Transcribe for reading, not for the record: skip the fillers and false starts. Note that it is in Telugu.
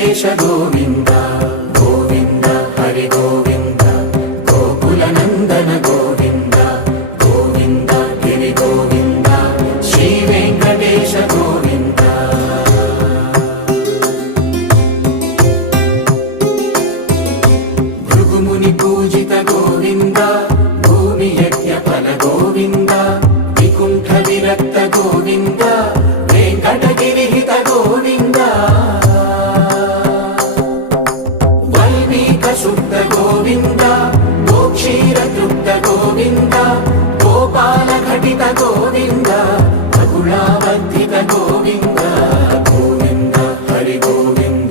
వెంకటేశ గోవింద గోవింద హరి గోవింద గోకుల నందన గోవింద గోవింద గిరి గోవింద శ్రీ వెంకటేశ గోవింద భృగుముని పూజిత గోవింద భూమి యజ్ఞ ఫల గోవింద వికుంఠ విరక్త గోవింద వెంకటగిరిహిత గోవింద వల్మీక శుద్ధ గోవింద గోక్షీర తృప్త గోవింద గోపాల ఘటిత గోవింద